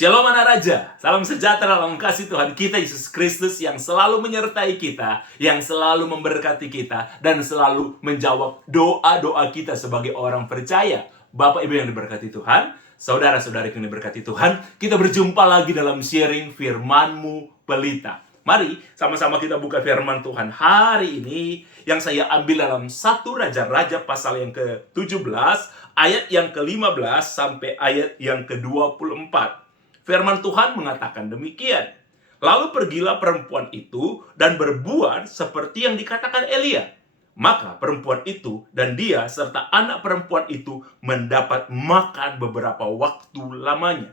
Shalom anak raja, salam sejahtera dalam kasih Tuhan kita Yesus Kristus yang selalu menyertai kita, yang selalu memberkati kita, dan selalu menjawab doa-doa kita sebagai orang percaya. Bapak Ibu yang diberkati Tuhan, saudara-saudari yang diberkati Tuhan, kita berjumpa lagi dalam sharing firman-Mu Pelita. Mari sama-sama kita buka firman Tuhan hari ini yang saya ambil dalam 1 Raja-Raja pasal yang ke-17, ayat yang ke-15 sampai ayat yang ke-24. Firman Tuhan mengatakan demikian. Lalu pergilah perempuan itu dan berbuat seperti yang dikatakan Elia. Maka perempuan itu dan dia serta anak perempuan itu mendapat makan beberapa waktu lamanya.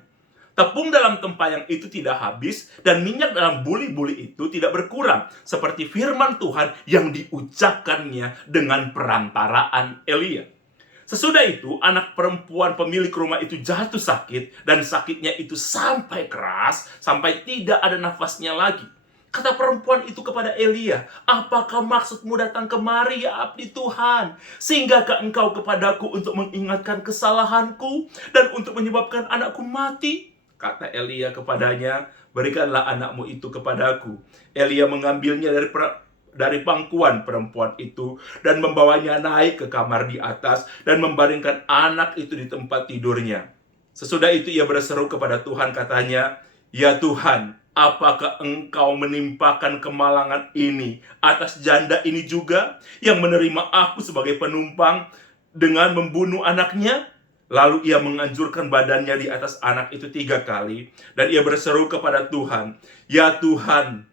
Tepung dalam tempayang itu tidak habis dan minyak dalam buli-buli itu tidak berkurang. Seperti firman Tuhan yang diucapkannya dengan perantaraan Elia. Sesudah itu, anak perempuan pemilik rumah itu jatuh sakit, dan sakitnya itu sampai keras, sampai tidak ada nafasnya lagi. Kata perempuan itu kepada Elia, "Apakah maksudmu datang kemari, ya abdi Tuhan? Singgahkah engkau kepadaku untuk mengingatkan kesalahanku, dan untuk menyebabkan anakku mati?" Kata Elia kepadanya, "Berikanlah anakmu itu kepadaku." Elia mengambilnya dari pangkuan perempuan itu dan membawanya naik ke kamar di atas dan membaringkan anak itu di tempat tidurnya. Sesudah itu ia berseru kepada Tuhan, katanya, "Ya Tuhan, apakah engkau menimpakan kemalangan ini atas janda ini juga yang menerima aku sebagai penumpang dengan membunuh anaknya?" Lalu ia menganjurkan badannya di atas anak itu 3 kali dan ia berseru kepada Tuhan, "Ya Tuhan,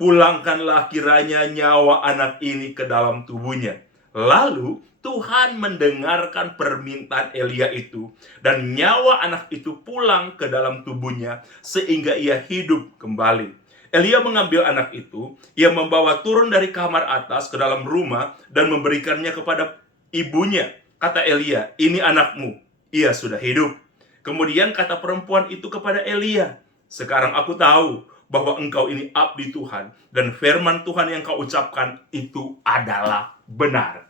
pulangkanlah kiranya nyawa anak ini ke dalam tubuhnya." Lalu Tuhan mendengarkan permintaan Elia itu, dan nyawa anak itu pulang ke dalam tubuhnya sehingga ia hidup kembali. Elia mengambil anak itu, ia membawa turun dari kamar atas ke dalam rumah dan memberikannya kepada ibunya. Kata Elia, "Ini anakmu, ia sudah hidup." Kemudian kata perempuan itu kepada Elia, "Sekarang aku tahu bahwa engkau ini abdi Tuhan, dan firman Tuhan yang kau ucapkan itu adalah benar."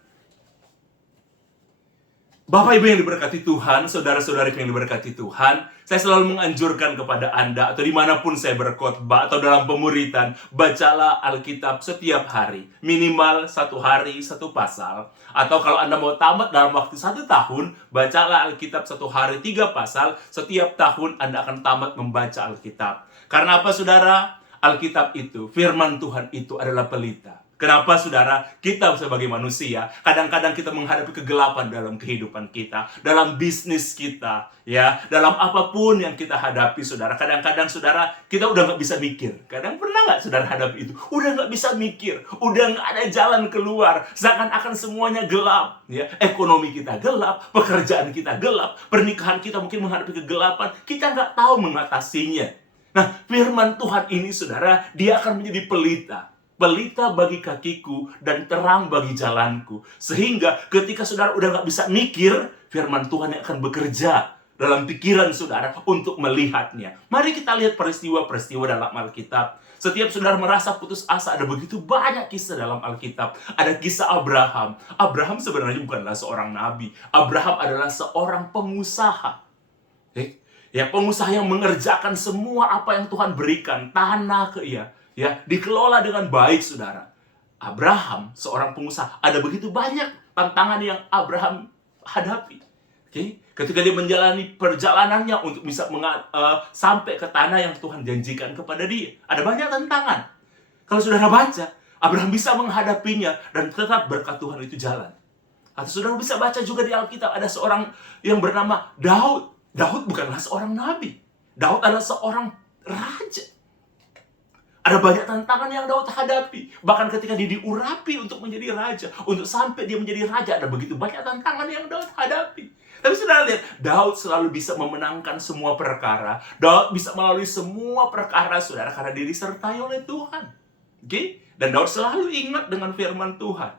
Bapak Ibu yang diberkati Tuhan, saudara-saudari yang diberkati Tuhan, saya selalu menganjurkan kepada Anda, atau dimanapun saya berkhotbah, atau dalam pemuritan, bacalah Alkitab setiap hari. Minimal 1 hari, 1 pasal. Atau kalau Anda mau tamat dalam waktu 1 tahun, bacalah Alkitab 1 hari 3 pasal. Setiap tahun Anda akan tamat membaca Alkitab. Karena apa, saudara? Alkitab itu, firman Tuhan itu adalah pelita. Kenapa, saudara? Kita sebagai manusia, kadang-kadang kita menghadapi kegelapan dalam kehidupan kita, dalam bisnis kita, ya, dalam apapun yang kita hadapi, saudara. Kadang-kadang, saudara, kita udah nggak bisa mikir. Kadang pernah nggak, saudara, hadapi itu? Udah nggak bisa mikir, udah nggak ada jalan keluar, seakan-akan semuanya gelap, ya. Ekonomi kita gelap, pekerjaan kita gelap, pernikahan kita mungkin menghadapi kegelapan, kita nggak tahu mengatasinya. Nah, firman Tuhan ini, saudara, dia akan menjadi pelita. Pelita bagi kakiku dan terang bagi jalanku. Sehingga ketika saudara udah gak bisa mikir, firman Tuhan yang akan bekerja dalam pikiran saudara untuk melihatnya. Mari kita lihat peristiwa-peristiwa dalam Alkitab. Setiap saudara merasa putus asa, ada begitu banyak kisah dalam Alkitab. Ada kisah Abraham. Abraham sebenarnya bukanlah seorang nabi. Abraham adalah seorang pengusaha. Ya, pengusaha yang mengerjakan semua apa yang Tuhan berikan. Tanah ke ia. Ya, dikelola dengan baik, saudara. Abraham, seorang pengusaha, ada begitu banyak tantangan yang Abraham hadapi. Ketika dia menjalani perjalanannya untuk bisa sampai ke tanah yang Tuhan janjikan kepada dia, ada banyak tantangan. Kalau saudara baca, Abraham bisa menghadapinya dan tetap berkat Tuhan itu jalan. Atau saudara bisa baca juga di Alkitab, ada seorang yang bernama Daud. Daud bukanlah seorang nabi. Daud adalah seorang raja. Ada banyak tantangan yang Daud hadapi. Bahkan ketika dia diurapi untuk menjadi raja, untuk sampai dia menjadi raja, ada begitu banyak tantangan yang Daud hadapi. Tapi saudara lihat, Daud selalu bisa memenangkan semua perkara. Daud bisa melalui semua perkara, saudara, karena dia disertai oleh Tuhan. Dan Daud selalu ingat dengan firman Tuhan.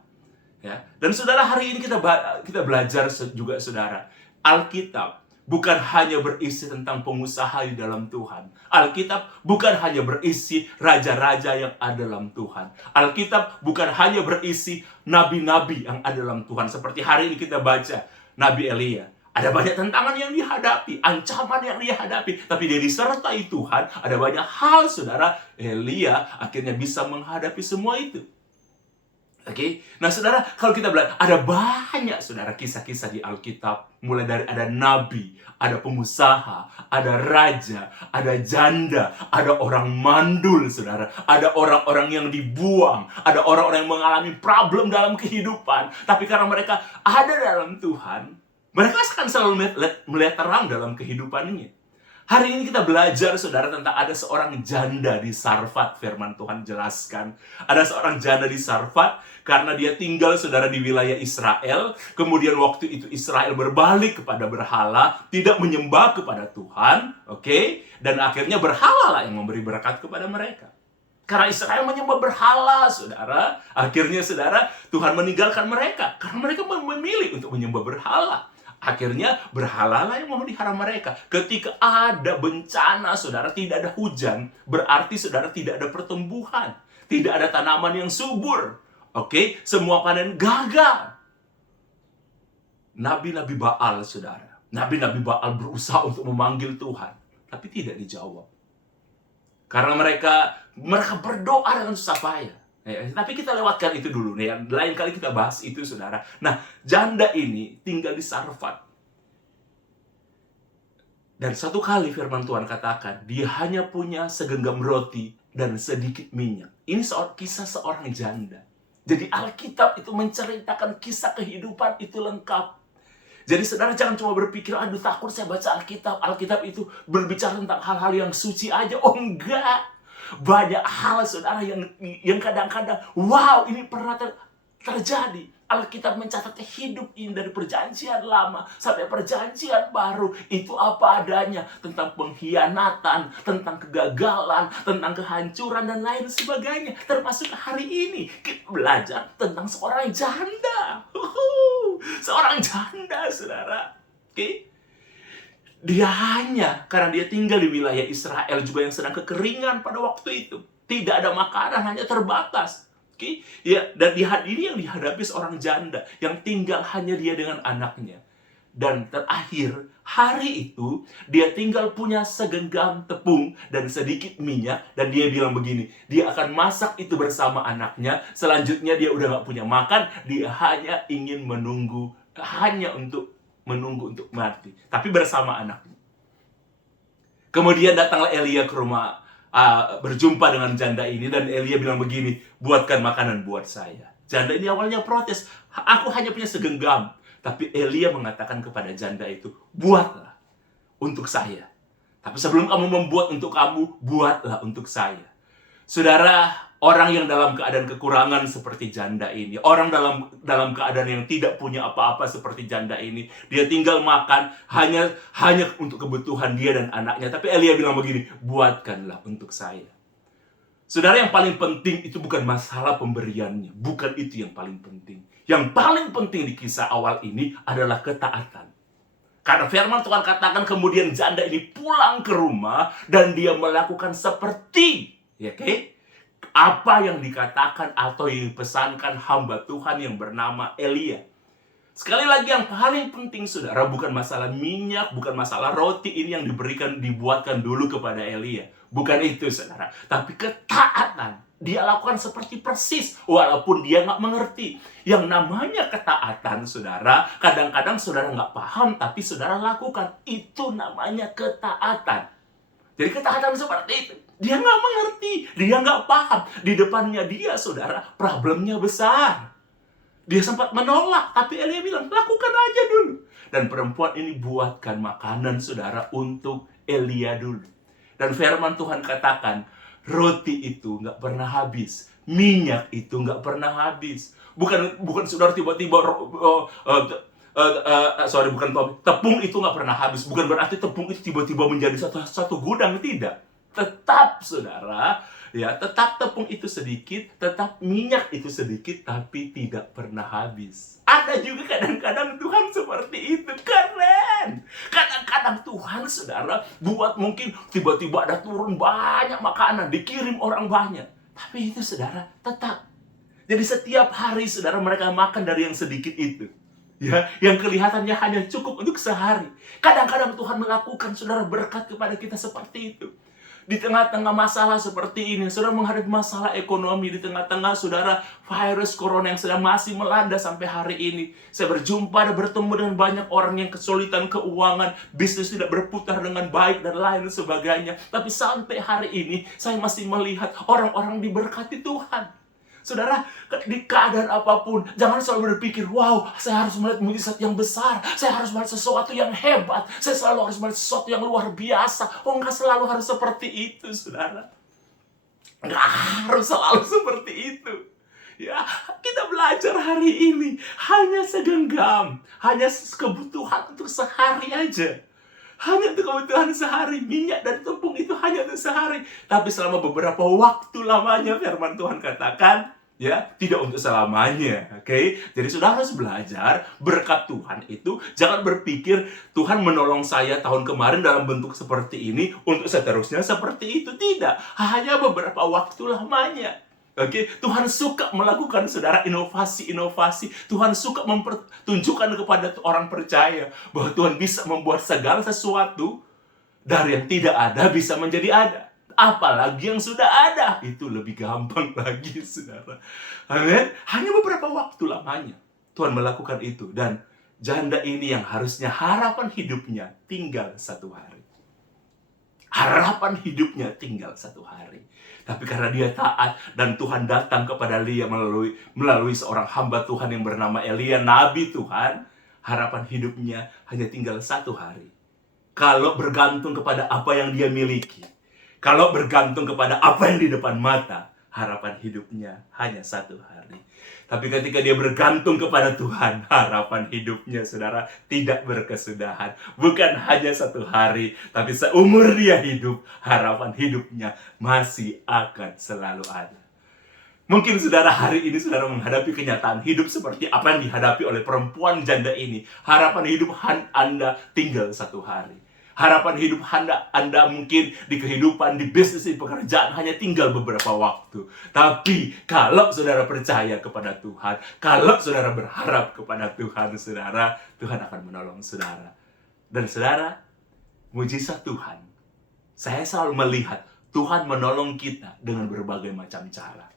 Ya. Dan saudara, hari ini kita belajar juga, saudara, Alkitab bukan hanya berisi tentang pengusaha di dalam Tuhan. Alkitab bukan hanya berisi raja-raja yang ada dalam Tuhan. Alkitab bukan hanya berisi nabi-nabi yang ada dalam Tuhan. Seperti hari ini kita baca Nabi Elia. Ada banyak tantangan yang dihadapi, ancaman yang dihadapi, tapi dia disertai Tuhan. Ada banyak hal, saudara, Elia akhirnya bisa menghadapi semua itu. Oke, nah saudara, kalau kita belajar, ada banyak saudara kisah-kisah di Alkitab. Mulai dari ada nabi, ada pengusaha, ada raja, ada janda, ada orang mandul saudara, ada orang-orang yang dibuang, ada orang-orang yang mengalami problem dalam kehidupan. Tapi karena mereka ada dalam Tuhan, mereka akan selalu melihat terang dalam kehidupannya. Hari ini kita belajar, saudara, tentang ada seorang janda di Sarfat. Firman Tuhan jelaskan. Ada seorang janda di Sarfat karena dia tinggal, saudara, di wilayah Israel. Kemudian waktu itu Israel berbalik kepada berhala, tidak menyembah kepada Tuhan. Oke? Dan akhirnya berhala lah yang memberi berkat kepada mereka. Karena Israel menyembah berhala, saudara. Akhirnya, saudara, Tuhan meninggalkan mereka. Karena mereka memilih untuk menyembah berhala. Akhirnya berhalalah yang memelihara mereka. Ketika ada bencana, saudara, tidak ada hujan, berarti saudara tidak ada pertumbuhan, tidak ada tanaman yang subur. Oke, semua panen gagal. Nabi-nabi Baal, saudara, nabi-nabi Baal berusaha untuk memanggil Tuhan, tapi tidak dijawab. Karena mereka berdoa dengan susah payah. Tapi kita lewatkan itu dulu nih. Lain kali kita bahas itu, saudara. Nah, janda ini tinggal di Sarfat. Dan satu kali firman Tuhan katakan, dia hanya punya segenggam roti dan sedikit minyak. Ini kisah seorang janda. Jadi Alkitab itu menceritakan kisah kehidupan itu lengkap. Jadi saudara jangan cuma berpikir, aduh takut saya baca Alkitab. Alkitab itu berbicara tentang hal-hal yang suci aja. Oh enggak. Banyak hal, saudara, yang kadang-kadang, wow, ini pernah terjadi. Alkitab mencatat hidup ini dari perjanjian lama sampai perjanjian baru. Itu apa adanya. Tentang pengkhianatan, tentang kegagalan, tentang kehancuran, dan lain sebagainya. Termasuk hari ini, kita belajar tentang seorang janda. Seorang janda, saudara. Oke? Dia hanya, karena dia tinggal di wilayah Israel juga yang sedang kekeringan pada waktu itu. Tidak ada makanan, hanya terbatas. Oke? Ya, dan ini yang dihadapi seorang janda yang tinggal hanya dia dengan anaknya. Dan terakhir, hari itu, dia tinggal punya segenggam tepung dan sedikit minyak. Dan dia bilang begini, dia akan masak itu bersama anaknya. Selanjutnya dia udah gak punya makan, dia hanya ingin menunggu, hanya untuk mati, tapi bersama anaknya. Kemudian datanglah Elia ke rumah, berjumpa dengan janda ini, dan Elia bilang begini, buatkan makanan buat saya. Janda ini awalnya protes, aku hanya punya segenggam. Tapi Elia mengatakan kepada janda itu, buatlah untuk saya. Tapi sebelum kamu membuat untuk kamu, buatlah untuk saya. Saudara, orang yang dalam keadaan kekurangan seperti janda ini, orang dalam keadaan yang tidak punya apa-apa seperti janda ini, dia tinggal makan hanya untuk kebutuhan dia dan anaknya. Tapi Elia bilang begini, buatkanlah untuk saya. Saudara, yang paling penting itu bukan masalah pemberiannya, bukan itu yang paling penting. Yang paling penting di kisah awal ini adalah ketaatan. Karena firman Tuhan katakan kemudian janda ini pulang ke rumah dan dia melakukan seperti apa yang dikatakan atau yang dipesankan hamba Tuhan yang bernama Elia. Sekali lagi, yang paling penting, saudara, bukan masalah minyak, bukan masalah roti ini yang dibuatkan dulu kepada Elia. Bukan itu, saudara. Tapi ketaatan. Dia lakukan seperti persis, walaupun dia nggak mengerti. Yang namanya ketaatan, saudara, kadang-kadang saudara nggak paham, tapi saudara lakukan. Itu namanya ketaatan. Jadi ketaatan seperti itu. Dia nggak mengerti, dia nggak paham. Di depannya dia, saudara, problemnya besar. Dia sempat menolak, tapi Elia bilang, lakukan aja dulu. Dan perempuan ini buatkan makanan, saudara, untuk Elia dulu. Dan firman Tuhan katakan, roti itu nggak pernah habis. Minyak itu nggak pernah habis. Bukan saudara tiba-tiba, tepung itu nggak pernah habis. Bukan berarti tepung itu tiba-tiba menjadi satu gudang, tidak. Tetap, saudara, ya, tetap tepung itu sedikit, tetap minyak itu sedikit, tapi tidak pernah habis. Ada juga kadang-kadang Tuhan seperti itu. Keren. Kadang-kadang Tuhan, saudara, buat mungkin tiba-tiba ada turun banyak makanan, dikirim orang banyak. Tapi itu, saudara, tetap. Jadi setiap hari, saudara, mereka makan dari yang sedikit itu. ya, yang kelihatannya hanya cukup untuk sehari. Kadang-kadang Tuhan melakukan, saudara, berkat kepada kita seperti itu. Di tengah-tengah masalah seperti ini, saudara menghadapi masalah ekonomi, di tengah-tengah saudara virus corona yang sedang masih melanda sampai hari ini. Saya berjumpa dan bertemu dengan banyak orang yang kesulitan keuangan, bisnis tidak berputar dengan baik dan lain sebagainya. Tapi sampai hari ini, saya masih melihat orang-orang diberkati Tuhan. Saudara, di keadaan apapun, jangan selalu berpikir, wow, saya harus melihat mujizat yang besar, saya harus melihat sesuatu yang hebat, saya selalu harus melihat sesuatu yang luar biasa. Oh, enggak selalu harus seperti itu, saudara. Enggak harus selalu seperti itu. Ya, kita belajar hari ini hanya segenggam, hanya kebutuhan untuk sehari aja. Hanya untuk kebutuhan sehari, minyak dan tepung itu hanya untuk sehari. Tapi selama beberapa waktu lamanya, firman Tuhan katakan, ya, tidak untuk selamanya. Oke? Jadi saudara harus belajar berkat Tuhan itu, jangan berpikir Tuhan menolong saya tahun kemarin dalam bentuk seperti ini, untuk seterusnya seperti itu. Tidak. Hanya beberapa waktu lamanya. Oke, Tuhan suka melakukan, saudara, inovasi-inovasi. Tuhan suka mempertunjukkan kepada orang percaya bahwa Tuhan bisa membuat segala sesuatu dari yang tidak ada bisa menjadi ada. Apalagi yang sudah ada, itu lebih gampang lagi, saudara. Amin. Hanya beberapa waktu lamanya Tuhan melakukan itu. Dan janda ini yang harusnya harapan hidupnya tinggal 1 hari. Harapan hidupnya tinggal 1 hari. Tapi karena dia taat dan Tuhan datang kepada Elia melalui seorang hamba Tuhan yang bernama Elia, nabi Tuhan, harapan hidupnya hanya tinggal 1 hari. Kalau bergantung kepada apa yang dia miliki, kalau bergantung kepada apa yang di depan mata, harapan hidupnya hanya 1 hari. Tapi ketika dia bergantung kepada Tuhan, harapan hidupnya, saudara, tidak berkesudahan. Bukan hanya 1 hari, tapi seumur dia hidup, harapan hidupnya masih akan selalu ada. Mungkin saudara hari ini saudara menghadapi kenyataan hidup seperti apa yang dihadapi oleh perempuan janda ini. Harapan hidup Anda tinggal 1 hari. Harapan hidup Anda mungkin di kehidupan, di bisnis, di pekerjaan hanya tinggal beberapa waktu. Tapi kalau saudara percaya kepada Tuhan, kalau saudara berharap kepada Tuhan, saudara, Tuhan akan menolong saudara. Dan saudara, mujizat Tuhan, saya selalu melihat Tuhan menolong kita dengan berbagai macam cara.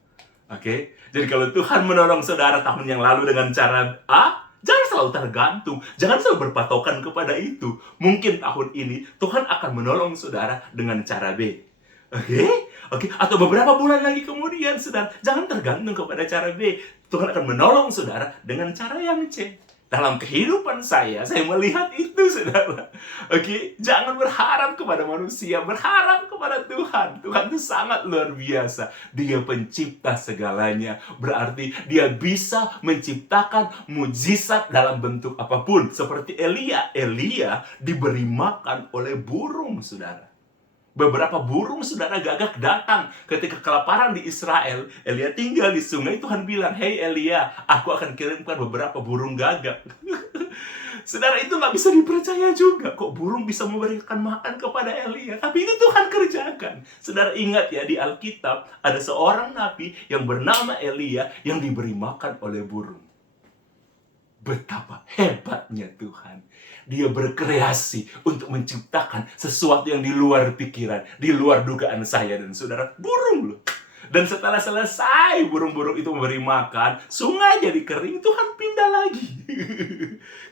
Oke? Jadi kalau Tuhan menolong saudara tahun yang lalu dengan cara A, jangan selalu tergantung, jangan selalu berpatokan kepada itu. Mungkin tahun ini Tuhan akan menolong saudara dengan cara B. Oke? Atau beberapa bulan lagi kemudian, saudara, jangan tergantung kepada cara B. Tuhan akan menolong saudara dengan cara yang C. Dalam kehidupan saya melihat itu, saudara. Oke? Jangan berharap kepada manusia, berharap kepada Tuhan. Tuhan itu sangat luar biasa. Dia pencipta segalanya. Berarti dia bisa menciptakan mujizat dalam bentuk apapun. Seperti Elia. Elia diberi makan oleh burung, saudara. Beberapa burung, saudara, gagak datang ketika kelaparan di Israel. Elia tinggal di sungai, Tuhan bilang, "Hei Elia, aku akan kirimkan beberapa burung gagak." Saudara, itu nggak bisa dipercaya juga. Kok burung bisa memberikan makan kepada Elia? Tapi itu Tuhan kerjakan. Saudara ingat ya, di Alkitab ada seorang nabi yang bernama Elia yang diberi makan oleh burung. Betapa hebatnya Tuhan. Dia berkreasi untuk menciptakan sesuatu yang di luar pikiran, di luar dugaan saya dan saudara. Burung loh. Dan setelah selesai burung-burung itu memberi makan, sungai jadi kering, Tuhan pindah lagi.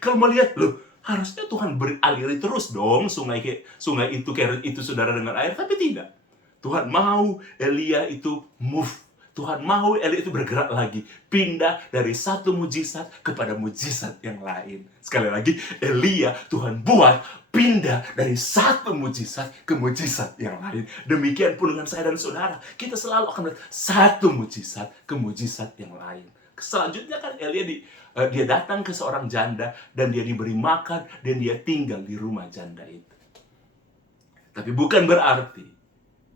Kalau melihat, loh, harusnya Tuhan beraliri terus dong sungai itu saudara dengan air, tapi tidak. Tuhan mau Elia itu move. Tuhan mau Elia itu bergerak lagi, pindah dari satu mujizat kepada mujizat yang lain. Sekali lagi, Elia Tuhan buat pindah dari satu mujizat ke mujizat yang lain. Demikian pun dengan saya dan saudara, kita selalu akan melihat satu mujizat ke mujizat yang lain. Selanjutnya kan Elia dia datang ke seorang janda dan dia diberi makan dan dia tinggal di rumah janda itu. Tapi bukan berarti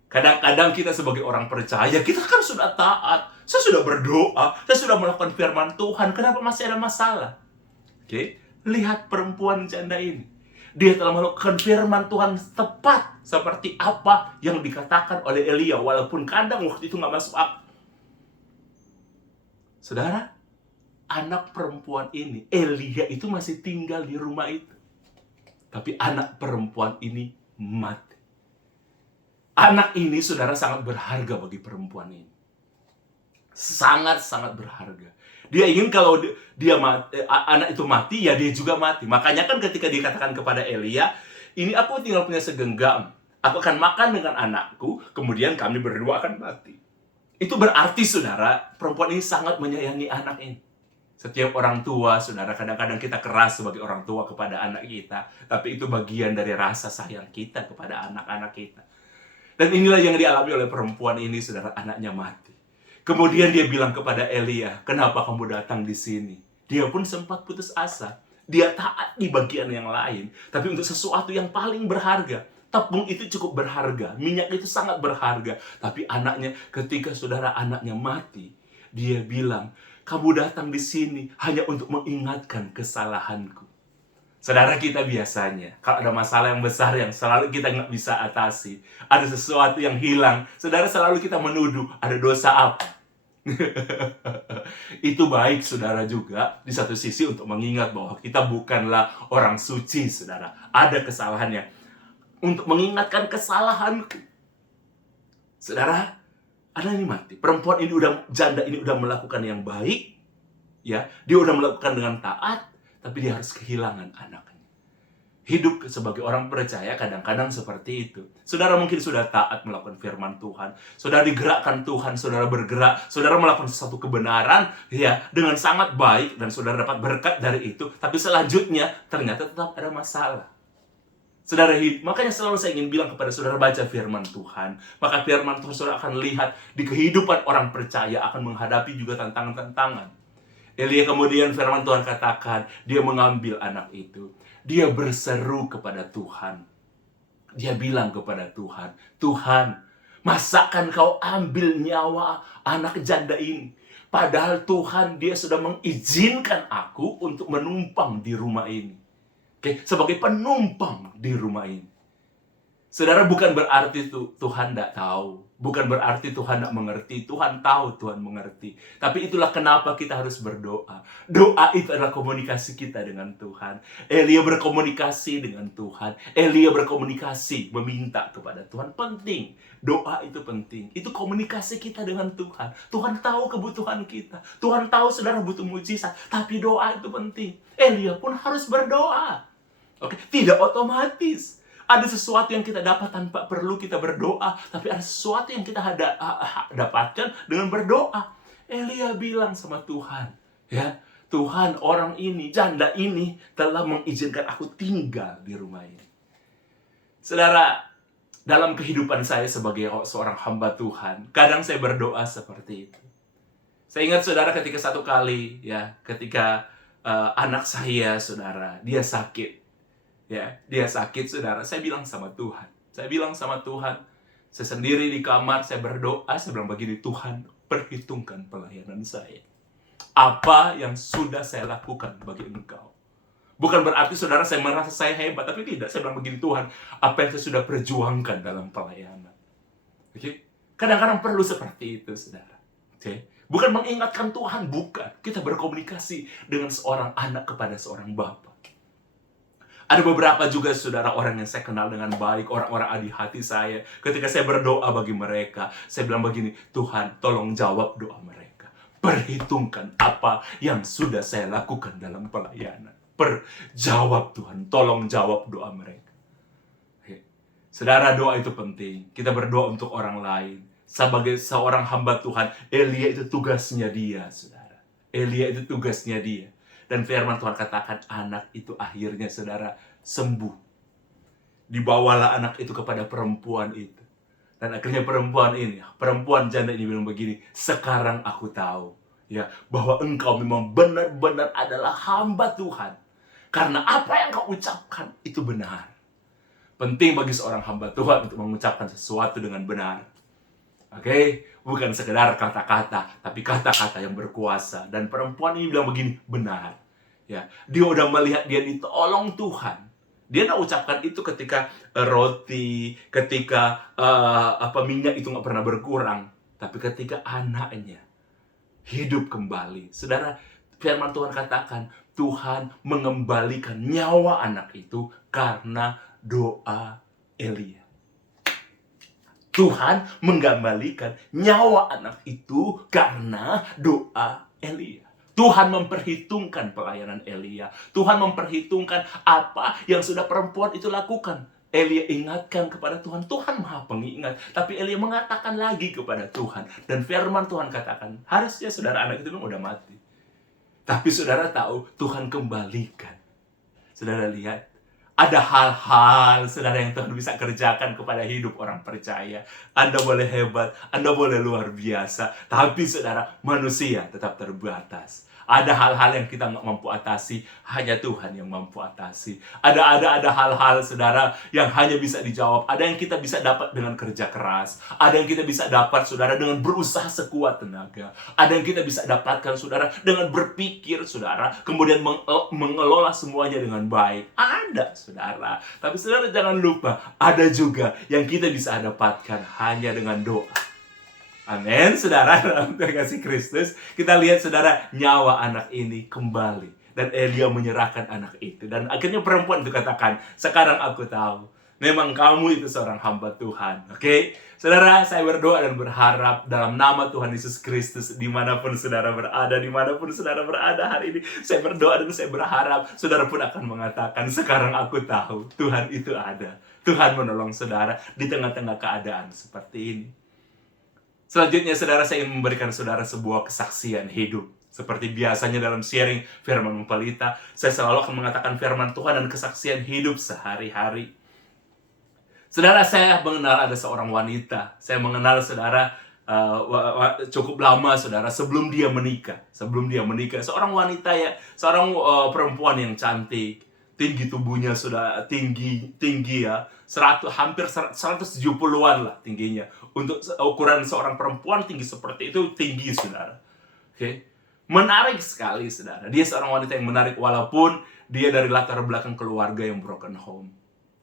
kadang-kadang kita sebagai orang percaya, kita kan sudah taat, saya sudah berdoa, saya sudah melakukan firman Tuhan, kenapa masih ada masalah? Oke, lihat perempuan janda ini. Dia telah melakukan firman Tuhan tepat seperti apa yang dikatakan oleh Elia, walaupun kadang waktu itu nggak masuk akal. Saudara, anak perempuan ini, Elia itu masih tinggal di rumah itu. Tapi anak perempuan ini mati. Anak ini, saudara, sangat berharga bagi perempuan ini. Sangat-sangat berharga. Dia ingin kalau anak itu mati, ya dia juga mati. Makanya kan ketika dikatakan kepada Elia, ini aku tinggal punya segenggam. Aku akan makan dengan anakku, kemudian kami berdua akan mati. Itu berarti, saudara, perempuan ini sangat menyayangi anak ini. Setiap orang tua, saudara, kadang-kadang kita keras sebagai orang tua kepada anak kita. Tapi itu bagian dari rasa sayang kita kepada anak-anak kita. Dan inilah yang dialami oleh perempuan ini, saudara, anaknya mati. Kemudian dia bilang kepada Elia, kenapa kamu datang di sini? Dia pun sempat putus asa. Dia taat di bagian yang lain. Tapi untuk sesuatu yang paling berharga, tepung itu cukup berharga. Minyak itu sangat berharga. Tapi anaknya, ketika saudara anaknya mati, dia bilang, kamu datang di sini hanya untuk mengingatkan kesalahanku. Saudara, kita biasanya, kalau ada masalah yang besar yang selalu kita nggak bisa atasi, ada sesuatu yang hilang, saudara selalu kita menuduh, ada dosa apa? Itu baik, saudara, juga di satu sisi untuk mengingat bahwa kita bukanlah orang suci, saudara. Ada kesalahannya. Untuk mengingatkan kesalahanku. Saudara, ada ini mati. Perempuan ini janda ini udah melakukan yang baik, ya, dia udah melakukan dengan taat, tapi dia harus kehilangan anaknya. Hidup sebagai orang percaya kadang-kadang seperti itu. Saudara mungkin sudah taat melakukan firman Tuhan, saudara digerakkan Tuhan, saudara bergerak, saudara melakukan sesuatu kebenaran, ya, dengan sangat baik, dan saudara dapat berkat dari itu, tapi selanjutnya ternyata tetap ada masalah. Saudara, makanya selalu saya ingin bilang kepada saudara, baca firman Tuhan. Maka firman Tuhan saudara akan lihat di kehidupan orang percaya akan menghadapi juga tantangan-tantangan. Elia kemudian firman Tuhan katakan, dia mengambil anak itu. Dia berseru kepada Tuhan. Dia bilang kepada Tuhan, Tuhan, masakan kau ambil nyawa anak janda ini? Padahal Tuhan, dia sudah mengizinkan aku untuk menumpang di rumah ini. Oke, sebagai penumpang di rumah ini. Saudara, bukan berarti Tuhan tidak tahu. Bukan berarti Tuhan tidak mengerti. Tuhan tahu, Tuhan mengerti. Tapi itulah kenapa kita harus berdoa. Doa itu adalah komunikasi kita dengan Tuhan. Elia berkomunikasi dengan Tuhan. Elia berkomunikasi, meminta kepada Tuhan. Penting. Doa itu penting. Itu komunikasi kita dengan Tuhan. Tuhan tahu kebutuhan kita. Tuhan tahu saudara butuh mujizat. Tapi doa itu penting. Elia pun harus berdoa. Oke, tidak otomatis. Ada sesuatu yang kita dapat tanpa perlu kita berdoa, tapi ada sesuatu yang kita dapatkan dengan berdoa. Elia bilang sama Tuhan, ya, Tuhan, orang ini, janda ini telah mengizinkan aku tinggal di rumah ini. Saudara, dalam kehidupan saya sebagai seorang hamba Tuhan, kadang saya berdoa seperti itu. Saya ingat, saudara, ketika satu kali, ya, ketika anak saya, saudara, dia sakit. Ya, dia sakit, saudara. Saya bilang sama Tuhan. Saya sendiri di kamar, saya berdoa, saya bilang begini, Tuhan, perhitungkan pelayanan saya. Apa yang sudah saya lakukan bagi Engkau. Bukan berarti, saudara, saya merasa saya hebat, tapi tidak. Saya bilang begini, Tuhan, apa yang saya sudah perjuangkan dalam pelayanan. Oke? Kadang-kadang perlu seperti itu, saudara. Oke? Bukan mengingatkan Tuhan, bukan. Kita berkomunikasi dengan seorang anak kepada seorang bapa. Ada beberapa juga, saudara, orang yang saya kenal dengan baik, orang-orang adi hati saya. Ketika saya berdoa bagi mereka, saya bilang begini, Tuhan, tolong jawab doa mereka. Perhitungkan apa yang sudah saya lakukan dalam pelayanan. Jawab, Tuhan, tolong jawab doa mereka. Saudara, doa itu penting. Kita berdoa untuk orang lain. Sebagai seorang hamba Tuhan, Elia itu tugasnya dia, saudara. Elia itu tugasnya dia. Dan firman Tuhan katakan, anak itu akhirnya, saudara, sembuh. Dibawalah anak itu kepada perempuan itu. Dan akhirnya perempuan janda ini bilang begini, sekarang aku tahu, ya, bahwa engkau memang benar-benar adalah hamba Tuhan. Karena apa yang kau ucapkan itu benar. Penting bagi seorang hamba Tuhan untuk mengucapkan sesuatu dengan benar. Oke? Bukan sekedar kata-kata, tapi kata-kata yang berkuasa. Dan perempuan ini bilang begini, benar. Ya, dia udah melihat dia ditolong Tuhan. Dia nggak ucapkan itu ketika roti, ketika minyak itu nggak pernah berkurang. Tapi ketika anaknya hidup kembali. Saudara, Firman Tuhan katakan, Tuhan mengembalikan nyawa anak itu karena doa Elia. Tuhan mengembalikan nyawa anak itu karena doa Elia. Tuhan memperhitungkan pelayanan Elia. Tuhan memperhitungkan apa yang sudah perempuan itu lakukan. Elia ingatkan kepada Tuhan. Tuhan Maha Pengingat. Tapi Elia mengatakan lagi kepada Tuhan. Dan firman Tuhan katakan, harusnya saudara anak itu udah mati. Tapi saudara tahu, Tuhan kembalikan. Saudara lihat, ada hal-hal, saudara, yang Tuhan bisa kerjakan kepada hidup orang percaya. Anda boleh hebat, Anda boleh luar biasa. Tapi saudara, manusia tetap terbatas. Ada hal-hal yang kita nggak mampu atasi, hanya Tuhan yang mampu atasi. Ada hal-hal, saudara, yang hanya bisa dijawab. Ada yang kita bisa dapat dengan kerja keras. Ada yang kita bisa dapat, saudara, dengan berusaha sekuat tenaga. Ada yang kita bisa dapatkan, saudara, dengan berpikir, saudara, kemudian mengelola semuanya dengan baik. Ada, saudara. Tapi saudara jangan lupa, ada juga yang kita bisa dapatkan hanya dengan doa. Amin, saudara, dalam kasih Kristus. Kita lihat, saudara, nyawa anak ini kembali. Dan Elia menyerahkan anak itu. Dan akhirnya perempuan itu katakan, sekarang aku tahu, memang kamu itu seorang hamba Tuhan. Oke? Saudara, saya berdoa dan berharap dalam nama Tuhan Yesus Kristus, dimanapun saudara berada hari ini, saya berdoa dan saya berharap, saudara pun akan mengatakan, sekarang aku tahu, Tuhan itu ada. Tuhan menolong saudara di tengah-tengah keadaan seperti ini. Selanjutnya, saudara, saya ingin memberikan saudara sebuah kesaksian hidup. Seperti biasanya dalam sharing firman mempelita, saya selalu akan mengatakan firman Tuhan dan kesaksian hidup sehari-hari. Saudara, saya mengenal ada seorang wanita. Saya mengenal saudara cukup lama, saudara, sebelum dia menikah. Seorang wanita ya, seorang perempuan yang cantik. Tinggi tubuhnya sudah tinggi ya, hampir 170-an lah tingginya. Untuk ukuran seorang perempuan tinggi seperti itu, tinggi, saudara. Oke. Menarik sekali, saudara. Dia seorang wanita yang menarik walaupun dia dari latar belakang keluarga yang broken home.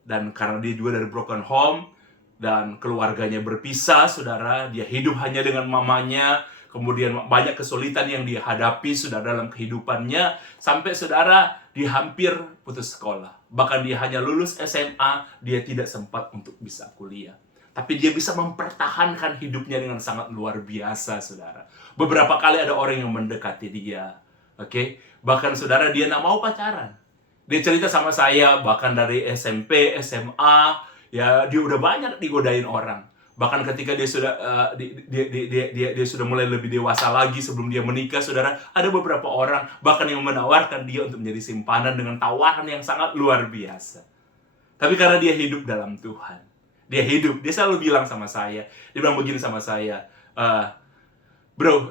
Dan karena dia juga dari broken home dan keluarganya berpisah, saudara, dia hidup hanya dengan mamanya. Kemudian banyak kesulitan yang dia hadapi, saudara, dalam kehidupannya. Sampai, saudara, dia hampir putus sekolah. Bahkan dia hanya lulus SMA, dia tidak sempat untuk bisa kuliah. Tapi dia bisa mempertahankan hidupnya dengan sangat luar biasa, saudara. Beberapa kali ada orang yang mendekati dia. Oke? Bahkan, saudara, dia nggak mau pacaran. Dia cerita sama saya, bahkan dari SMP, SMA, ya dia udah banyak digodain orang. Bahkan ketika dia sudah dia sudah mulai lebih dewasa lagi sebelum dia menikah, saudara, ada beberapa orang bahkan yang menawarkan dia untuk menjadi simpanan dengan tawaran yang sangat luar biasa. Tapi karena dia hidup dalam Tuhan, dia selalu bilang sama saya, dia bilang begini sama saya, bro,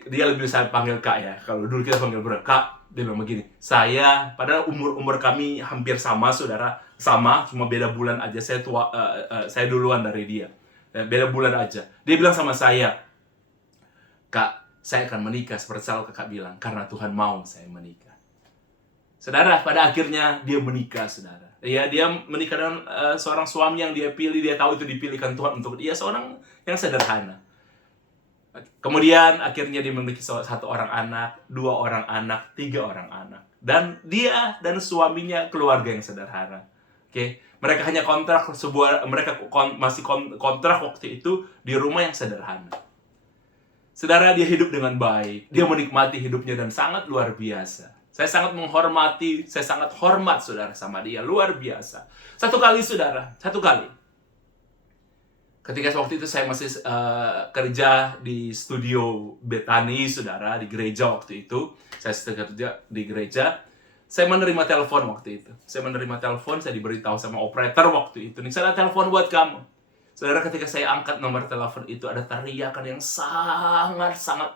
dia lebih saya panggil Kak ya, kalau dulu kita panggil bro, Kak, dia bilang begini, saya, padahal umur kami hampir sama, saudara, sama, cuma beda bulan aja, saya duluan dari dia. Beda bulan aja. Dia bilang sama saya, Kak, saya akan menikah seperti selalu kakak bilang, karena Tuhan mau saya menikah. Saudara, pada akhirnya dia menikah, saudara. Ya, dia menikah dengan seorang suami yang dia pilih, dia tahu itu dipilihkan Tuhan untuk dia, seorang yang sederhana. Kemudian akhirnya dia memiliki 1 orang anak, 2 orang anak, 3 orang anak. Dan dia dan suaminya keluarga yang sederhana. Oke. Mereka hanya kontrak masih kontrak waktu itu di rumah yang sederhana. Saudara, dia hidup dengan baik, dia menikmati hidupnya dan sangat luar biasa. Saya sangat menghormati, saya sangat hormat, saudara, sama dia, luar biasa. Satu kali, ketika waktu itu saya masih kerja di studio Bethany, saudara, di gereja waktu itu, saya kerja di gereja. Saya menerima telepon waktu itu. Saya diberitahu sama operator waktu itu. Nih, saya ada telepon buat kamu. Saudara, ketika saya angkat nomor telepon itu, ada teriakan yang sangat-sangat.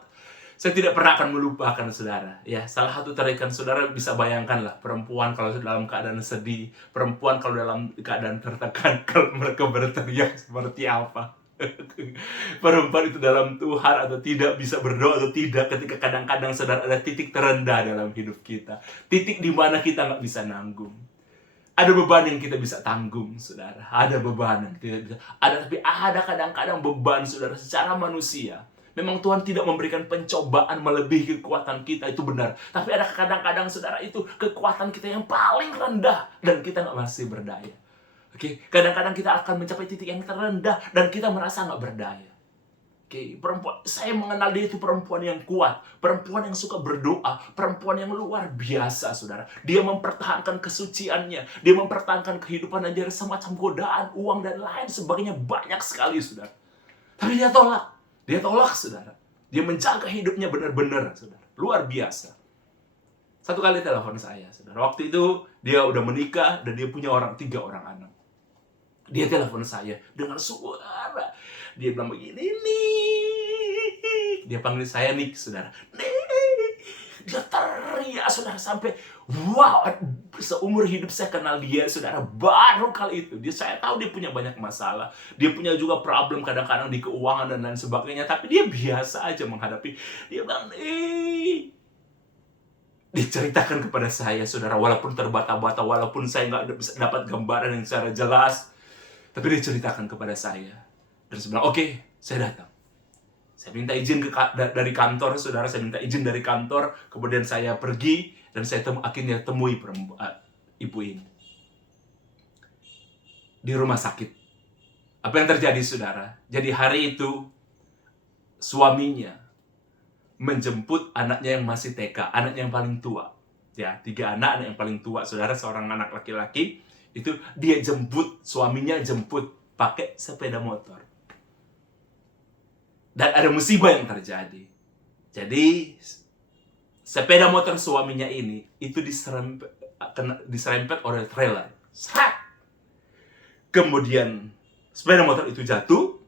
Saya tidak pernah akan melupakan, saudara. Ya, salah satu teriakan, saudara bisa bayangkanlah, perempuan kalau dalam keadaan sedih, perempuan kalau dalam keadaan tertekan, kalau mereka berteriak seperti apa. Perempuan itu dalam Tuhan atau tidak, bisa berdoa atau tidak, ketika kadang-kadang saudara ada titik terendah dalam hidup kita, titik di mana kita nggak bisa nanggung. Ada beban yang kita bisa tanggung, saudara. Ada beban yang kita bisa, tapi ada kadang-kadang beban, saudara, secara manusia Memang Tuhan tidak memberikan pencobaan melebihi kekuatan kita, itu benar. Tapi ada kadang-kadang, saudara, itu kekuatan kita yang paling rendah, dan kita nggak masih berdaya. Oke, kadang-kadang kita akan mencapai titik yang terendah, dan kita merasa nggak berdaya. Oke, perempuan, saya mengenal dia itu perempuan yang kuat, perempuan yang suka berdoa, perempuan yang luar biasa, saudara. Dia mempertahankan kesuciannya, dia mempertahankan kehidupan dan dari semacam godaan, uang, dan lain sebagainya, banyak sekali, saudara. Tapi dia tolak, saudara. Dia menjaga hidupnya benar-benar, saudara. Luar biasa. Satu kali telepon saya, saudara. Waktu itu dia udah menikah dan dia punya 3 orang anak. Dia telepon saya dengan suara. Dia bilang begini, Nik. Dia panggil saya Nik, saudara. Nik. Dia teriak, saudara, sampai wow, seumur hidup saya kenal dia, saudara, baru kali itu. Saya tahu dia punya banyak masalah. Dia punya juga problem kadang-kadang di keuangan dan lain sebagainya. Tapi dia biasa aja menghadapi. Dia bilang, diceritakan kepada saya, saudara, walaupun terbata-bata, walaupun saya nggak bisa dapat gambaran yang secara jelas. Tapi dia ceritakan kepada saya. Dan saya bilang, oke, saya datang. Saya minta izin dari kantor, saudara. Saya minta izin dari kantor. Kemudian saya pergi. Dan saya akhirnya temui ibu ini. Di rumah sakit. Apa yang terjadi, saudara? Jadi hari itu, suaminya menjemput anaknya yang masih TK. Anaknya yang paling tua. Ya, 3 anak yang paling tua, saudara. Seorang anak laki-laki. Itu dia jemput, suaminya jemput pakai sepeda motor. Dan ada musibah yang terjadi. Jadi sepeda motor suaminya ini itu diserempet oleh trailer. Kemudian sepeda motor itu jatuh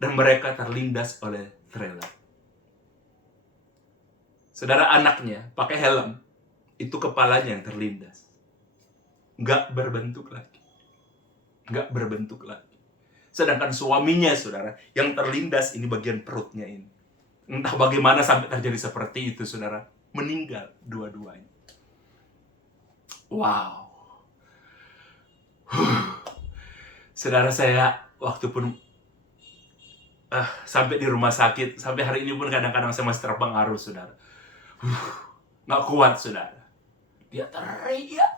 dan mereka terlindas oleh trailer. Saudara, anaknya pakai helm, itu kepalanya yang terlindas. Nggak berbentuk lagi. Sedangkan suaminya, saudara, yang terlindas ini bagian perutnya ini. Entah bagaimana sampai terjadi seperti itu, saudara. Meninggal dua-duanya. Wow. Saudara, saya waktu pun sampai di rumah sakit, sampai hari ini pun kadang-kadang saya masih terpengaruh, saudara. Nggak kuat, saudara. Dia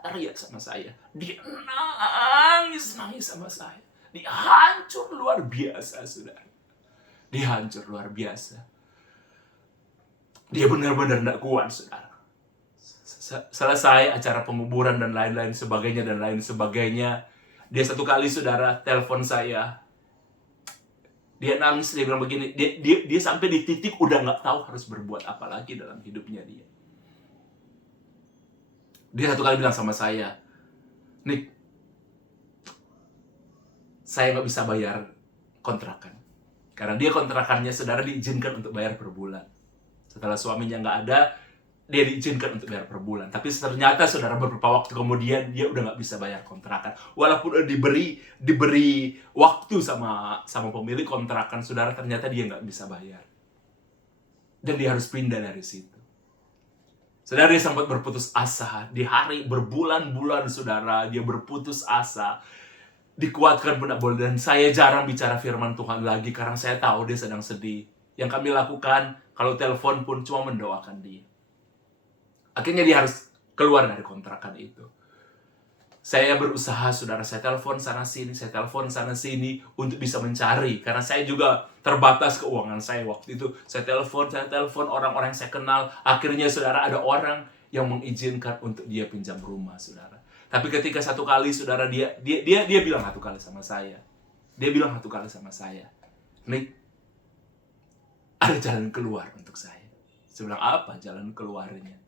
teriak sama saya. Dia nangis sama saya. Dia hancur luar biasa, saudara. Dia hancur luar biasa. Dia benar-benar tidak kuat, saudara. Selesai acara penguburan dan lain-lain sebagainya. Dia satu kali, saudara, telepon saya. Dia nangis, dia bilang begini. Dia sampai di titik udah nggak tahu harus berbuat apa lagi dalam hidupnya dia. Dia satu kali bilang sama saya, Nik, saya nggak bisa bayar kontrakan. Karena dia kontrakannya, saudara, diizinkan untuk bayar per bulan. Setelah suaminya nggak ada, dia diizinkan untuk bayar per bulan. Tapi ternyata, saudara, beberapa waktu kemudian, dia udah nggak bisa bayar kontrakan. Walaupun diberi waktu sama pemilik kontrakan, saudara, ternyata dia nggak bisa bayar. Dan dia harus pindah dari situ. Saudara, dia sempat berputus asa. Di hari berbulan-bulan, saudara, dia berputus asa. Dikuatkan pun tidak boleh. Dan saya jarang bicara firman Tuhan lagi karena saya tahu dia sedang sedih. Yang kami lakukan, kalau telepon pun cuma mendoakan dia. Akhirnya dia harus keluar dari kontrakan itu. Saya berusaha, saudara, saya telepon sana sini untuk bisa mencari. Karena saya juga terbatas keuangan saya waktu itu. Saya telepon orang-orang yang saya kenal. Akhirnya, saudara, ada orang yang mengizinkan untuk dia pinjam rumah, saudara. Tapi ketika satu kali, saudara, dia bilang satu kali sama saya. Nik, ada jalan keluar untuk saya. Saya bilang, apa jalan keluarnya?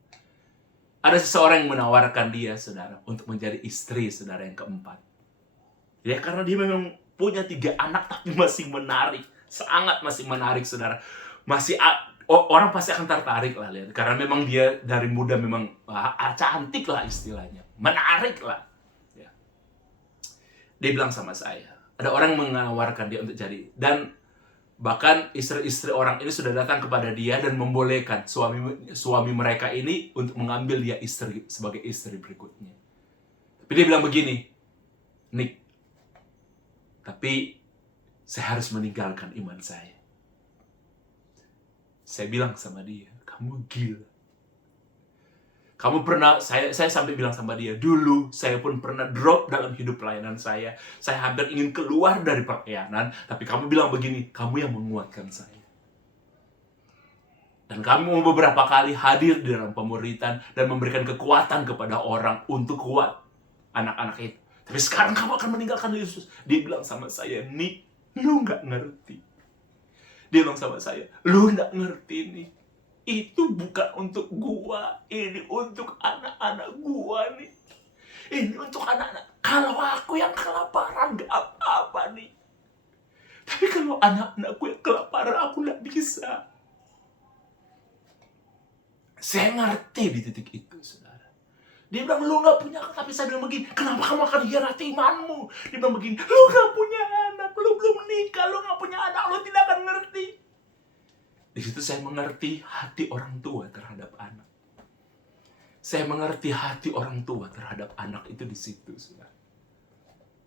Ada seseorang yang menawarkan dia, saudara, untuk menjadi istri, saudara, yang keempat. Ya, karena dia memang punya 3 anak, tapi masih menarik. Sangat masih menarik, saudara. Orang pasti akan tertarik lah, lihat. Karena memang dia dari muda memang cantik lah istilahnya. Menarik lah. Ya. Dia bilang sama saya, ada orang menawarkan dia untuk jadi. Dan bahkan istri-istri orang ini sudah datang kepada dia dan membolehkan suami mereka ini untuk mengambil dia sebagai istri berikutnya. Tapi dia bilang begini, Nik, tapi saya harus meninggalkan iman saya. Saya bilang sama dia, kamu gila. Kamu pernah, saya sampai bilang sama dia, dulu saya pun pernah drop dalam hidup pelayanan saya. Saya hampir ingin keluar dari pelayanan, tapi kamu bilang begini, kamu yang menguatkan saya. Dan kamu beberapa kali hadir di dalam pemuritan dan memberikan kekuatan kepada orang untuk kuat anak-anak itu. Tapi sekarang kamu akan meninggalkan Yesus. Dia bilang sama saya, Nick, lu nggak ngerti. Dia bilang sama saya, lu nggak ngerti, Nick. Itu bukan untuk gua, ini untuk anak-anak gua nih. Ini untuk anak-anak. Kalau aku yang kelaparan gak apa-apa nih. Tapi kalau anak-anakku yang kelaparan, aku gak bisa. Saya ngerti di titik itu, saudara. Dia bilang, lu gak punya anak. Tapi saya bilang begini, kenapa kamu akan hianati imanmu? Dia bilang begini, lu gak punya anak, lu belum menikah, lu gak punya anak, lu tidak akan ngerti. Di situ saya mengerti hati orang tua terhadap anak. Saya mengerti hati orang tua terhadap anak itu di situ, saudara.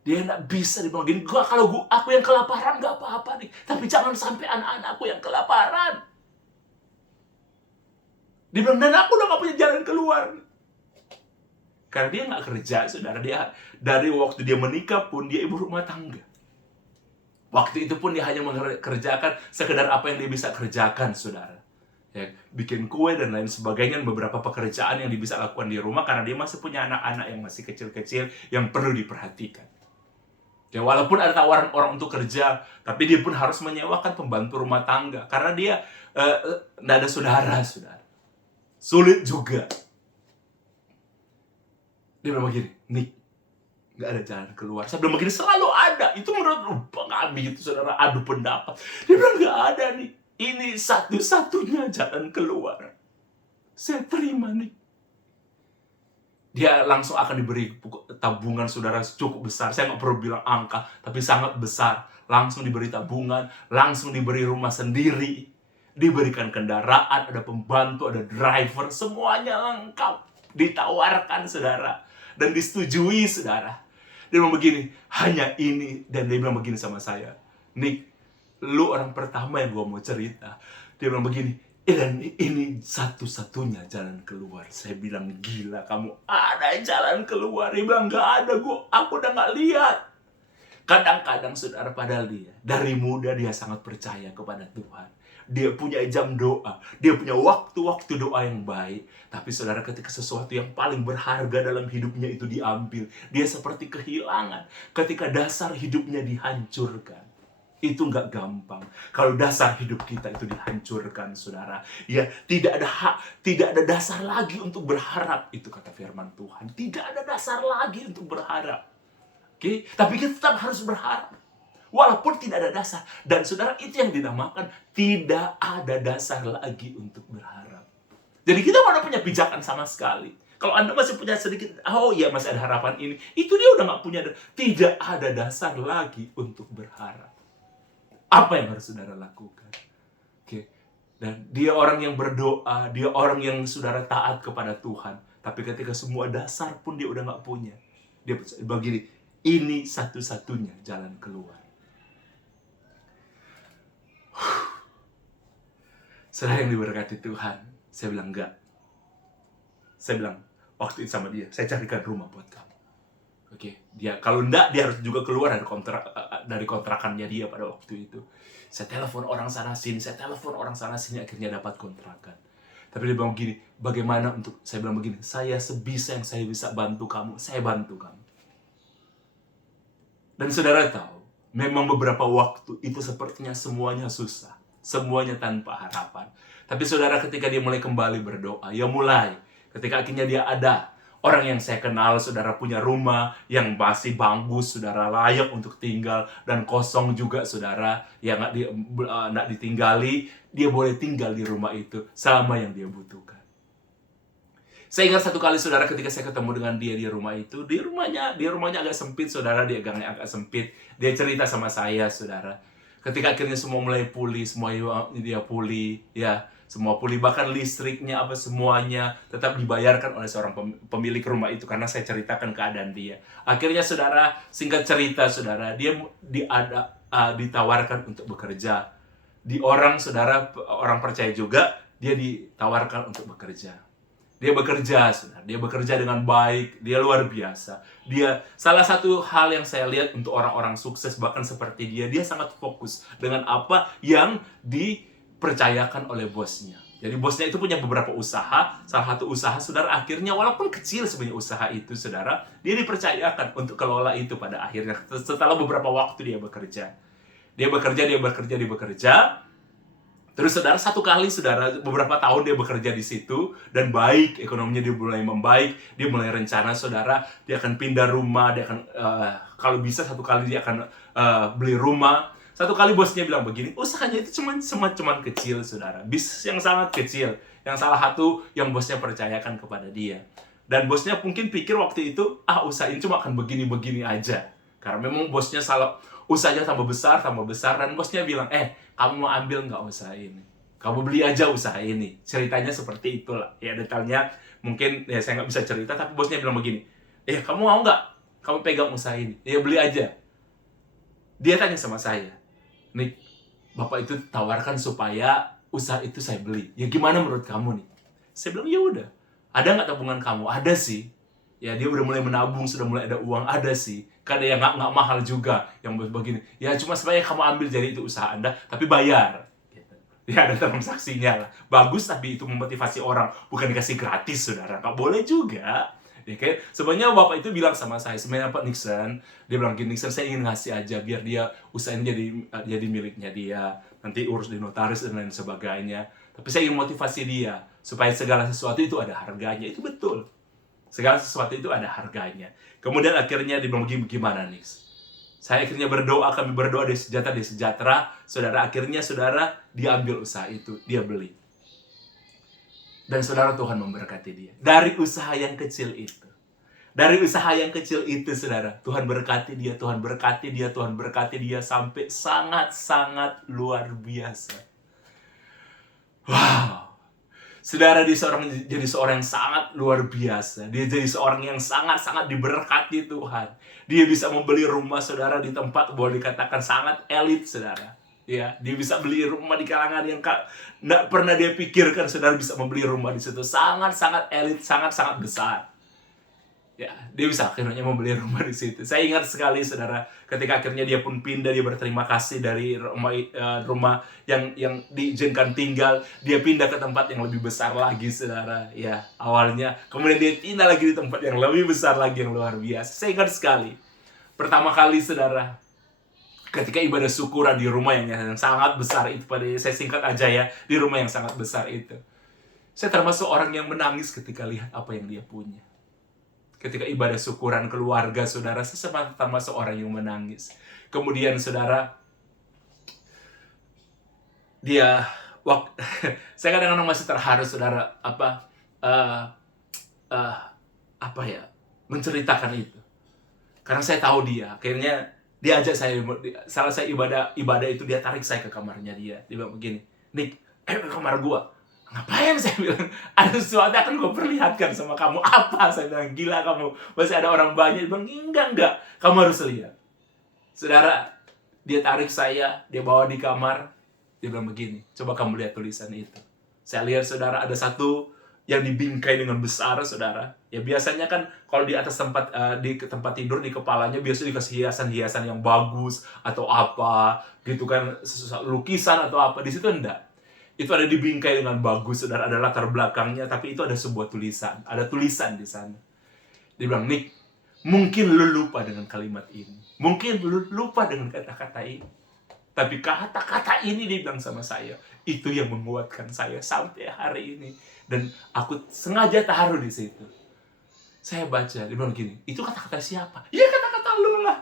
Dia nggak bisa dibilang gini, kalau aku yang kelaparan nggak apa-apa nih, tapi jangan sampai anak-anakku yang kelaparan. Dia bilang, dan aku udah nggak punya jalan keluar. Karena dia nggak kerja, saudara. Dia dari waktu dia menikah pun dia ibu rumah tangga. Waktu itu pun dia hanya mengerjakan sekedar apa yang dia bisa kerjakan, saudara. Ya, bikin kue dan lain sebagainya, beberapa pekerjaan yang dia bisa lakukan di rumah karena dia masih punya anak-anak yang masih kecil-kecil yang perlu diperhatikan. Ya, walaupun ada tawaran orang untuk kerja, tapi dia pun harus menyewakan pembantu rumah tangga karena dia nggak ada saudara. Sulit juga. Dia bilang begini, Nick, nggak ada jalan keluar. Saya bilang begini, selalu ada. Itu menurut kami itu, saudara, adu pendapat. Dia bilang nggak ada nih. Ini satu-satunya jalan keluar. Saya terima nih. Dia langsung akan diberi tabungan, saudara, cukup besar. Saya nggak perlu bilang angka, tapi sangat besar. Langsung diberi tabungan, langsung diberi rumah sendiri. Diberikan kendaraan, ada pembantu, ada driver, semuanya lengkap. Ditawarkan, saudara. Dan disetujui, saudara. Dia bilang begini, hanya ini. Dan dia bilang begini sama saya, Nick, lu orang pertama yang gue mau cerita. Dia bilang begini, dan ini satu-satunya jalan keluar. Saya bilang, gila kamu, ada jalan keluar? Dia bilang, gak ada, aku udah gak lihat. Kadang-kadang, saudara, padahal dia dari muda dia sangat percaya kepada Tuhan. Dia punya jam doa, dia punya waktu-waktu doa yang baik. Tapi saudara, ketika sesuatu yang paling berharga dalam hidupnya itu diambil, dia seperti kehilangan. Ketika dasar hidupnya dihancurkan, itu nggak gampang. Kalau dasar hidup kita itu dihancurkan, saudara, ya tidak ada dasar lagi untuk berharap. Itu kata firman Tuhan, tidak ada dasar lagi untuk berharap. Oke? Tapi kita tetap harus berharap. Walaupun tidak ada dasar. Dan saudara, itu yang dinamakan tidak ada dasar lagi untuk berharap. Jadi kita mana punya pijakan sama sekali. Kalau Anda masih punya sedikit, oh iya masih ada harapan ini. Itu dia udah gak punya, tidak ada dasar lagi untuk berharap. Apa yang harus saudara lakukan? Oke. Dan dia orang yang berdoa, dia orang yang saudara taat kepada Tuhan. Tapi ketika semua dasar pun dia udah gak punya. Dia begini, ini satu-satunya jalan keluar. Saudara yang diberkati Tuhan, saya bilang enggak. Saya bilang waktu itu sama dia, saya carikan rumah buat kamu. Oke, dia kalau enggak dia harus juga keluar dari kontrakannya dia pada waktu itu. Saya telepon orang sana sini, akhirnya dapat kontrakan. Tapi dia bilang begini, bagaimana untuk, saya bilang begini, saya sebisa yang saya bisa bantu kamu, saya bantu kamu. Dan saudara tahu, memang beberapa waktu itu sepertinya semuanya susah. Semuanya tanpa harapan. Tapi saudara, ketika dia mulai kembali berdoa, ya mulai. Ketika akhirnya dia ada orang yang saya kenal, saudara, punya rumah yang masih bagus, saudara, layak untuk tinggal. Dan kosong juga, saudara, yang nggak ditinggali. Dia boleh tinggal di rumah itu sama yang dia butuhkan. Saya ingat satu kali, saudara, ketika saya ketemu dengan dia di rumah itu, di rumahnya agak sempit, saudara, dia gangnya agak sempit. Dia cerita sama saya, saudara. Ketika akhirnya semua mulai pulih, semua dia pulih, ya, semua pulih, bahkan listriknya, semuanya tetap dibayarkan oleh seorang pemilik rumah itu, karena saya ceritakan keadaan dia. Akhirnya, saudara, singkat cerita, saudara, dia ditawarkan untuk bekerja di orang saudara, orang percaya juga, dia ditawarkan untuk bekerja. Dia bekerja, saudara. Dia bekerja dengan baik. Dia luar biasa. Dia salah satu hal yang saya lihat untuk orang-orang sukses bahkan seperti dia sangat fokus dengan apa yang dipercayakan oleh bosnya. Jadi bosnya itu punya beberapa usaha. Salah satu usaha, saudara, akhirnya walaupun kecil sebenarnya usaha itu, saudara, dia dipercayakan untuk kelola itu pada akhirnya. Setelah beberapa waktu dia bekerja. Dia bekerja. Terus saudara, satu kali saudara, beberapa tahun dia bekerja di situ, dan baik, ekonominya dia mulai membaik, dia mulai rencana saudara, dia akan pindah rumah, dia akan, kalau bisa satu kali dia akan beli rumah. Satu kali bosnya bilang begini, usahanya itu cuman kecil saudara, bisnis yang sangat kecil, yang salah satu yang bosnya percayakan kepada dia. Dan bosnya mungkin pikir waktu itu, usaha ini cuma akan begini-begini aja. Karena memang bosnya salah, usahanya tambah besar, dan bosnya bilang, kamu mau ambil nggak usaha ini? Kamu beli aja usaha ini. Ceritanya seperti itulah. Ya, detailnya mungkin ya saya nggak bisa cerita, tapi bosnya bilang begini, kamu mau nggak? Kamu pegang usaha ini? Ya, beli aja. Dia tanya sama saya, nih, Bapak itu tawarkan supaya usaha itu saya beli. Ya gimana menurut kamu nih? Saya bilang, ya udah. Ada nggak tabungan kamu? Ada sih. Ya, dia udah mulai menabung, sudah mulai ada uang, ada sih. Karena ya nggak mahal juga yang begini. Ya cuma supaya kamu ambil jadi itu usaha Anda, tapi bayar. Gitu. Ya ada transaksinya lah. Bagus, tapi itu memotivasi orang. Bukan dikasih gratis, saudara. Nggak boleh juga. Ya, kayak sebenarnya Bapak itu bilang sama saya, sebenarnya Pak Nixon, dia bilang gini, Nixon, saya ingin ngasih aja biar dia usaha ini jadi miliknya dia. Nanti urus di notaris dan lain sebagainya. Tapi saya ingin motivasi dia supaya segala sesuatu itu ada harganya. Itu betul. Segala sesuatu itu ada harganya. Kemudian akhirnya dia bilang, gimana nih? Saya akhirnya berdoa, kami berdoa dia sejahtera. Saudara, akhirnya saudara, dia ambil usaha itu, dia beli. Dan saudara, Tuhan memberkati dia. Dari usaha yang kecil itu. Dari usaha yang kecil itu, saudara, Tuhan berkati dia, Tuhan berkati dia, Tuhan berkati dia sampai sangat-sangat luar biasa. Wow. Saudara, dia jadi seorang yang sangat luar biasa. Dia jadi seorang yang sangat-sangat diberkati Tuhan. Dia bisa membeli rumah, saudara, di tempat boleh dikatakan sangat elit, saudara. Ya, dia bisa beli rumah di kalangan yang nggak pernah dia pikirkan, saudara, bisa membeli rumah di situ. Sangat-sangat elit, sangat-sangat besar. Ya, dia bisa akhirnya membeli rumah di situ. Saya ingat sekali, saudara, ketika akhirnya dia pun pindah, dia berterima kasih dari rumah yang diizinkan tinggal, dia pindah ke tempat yang lebih besar lagi, saudara. Ya, awalnya. Kemudian dia pindah lagi di tempat yang lebih besar lagi, yang luar biasa. Saya ingat sekali. Pertama kali, saudara, ketika ibadah syukuran di rumah yang sangat besar itu, pada saya singkat aja ya, di rumah yang sangat besar itu. Saya termasuk orang yang menangis ketika lihat apa yang dia punya. Ketika ibadah syukuran keluarga, saudara, saya termasuk orang yang menangis. Kemudian, saudara, saya kadang-kadang masih terharu, saudara, menceritakan itu. Karena saya tahu dia, akhirnya dia ajak saya, salah saya ibadah itu, dia tarik saya ke kamarnya dia. Dia bilang begini, Nick, ke kamar gua. Ngapain? Saya bilang, ada sesuatu akan gue perlihatkan sama kamu. Apa? Saya bilang, gila kamu, masih ada orang banyak. Dia bilang, enggak, kamu harus lihat. Saudara, dia tarik saya, dia bawa di kamar, dia bilang begini, coba kamu lihat tulisan itu. Saya lihat, saudara, ada satu yang dibingkai dengan besar, saudara. Ya biasanya kan kalau di atas di tempat tidur, di kepalanya biasanya dikasih hiasan-hiasan yang bagus atau apa gitu kan, lukisan atau apa. Di situ enggak. Itu ada dibingkai dengan bagus, saudara, ada latar belakangnya, tapi itu ada sebuah tulisan, ada tulisan di sana. Dia bilang, Nick, mungkin lu lupa dengan kalimat ini, mungkin lu lupa dengan kata-kata ini, tapi kata-kata ini, dia bilang sama saya, itu yang menguatkan saya sampai hari ini, dan aku sengaja taruh di situ. Saya baca, dia bilang gini, itu kata-kata siapa? Ya kata-kata lu lah.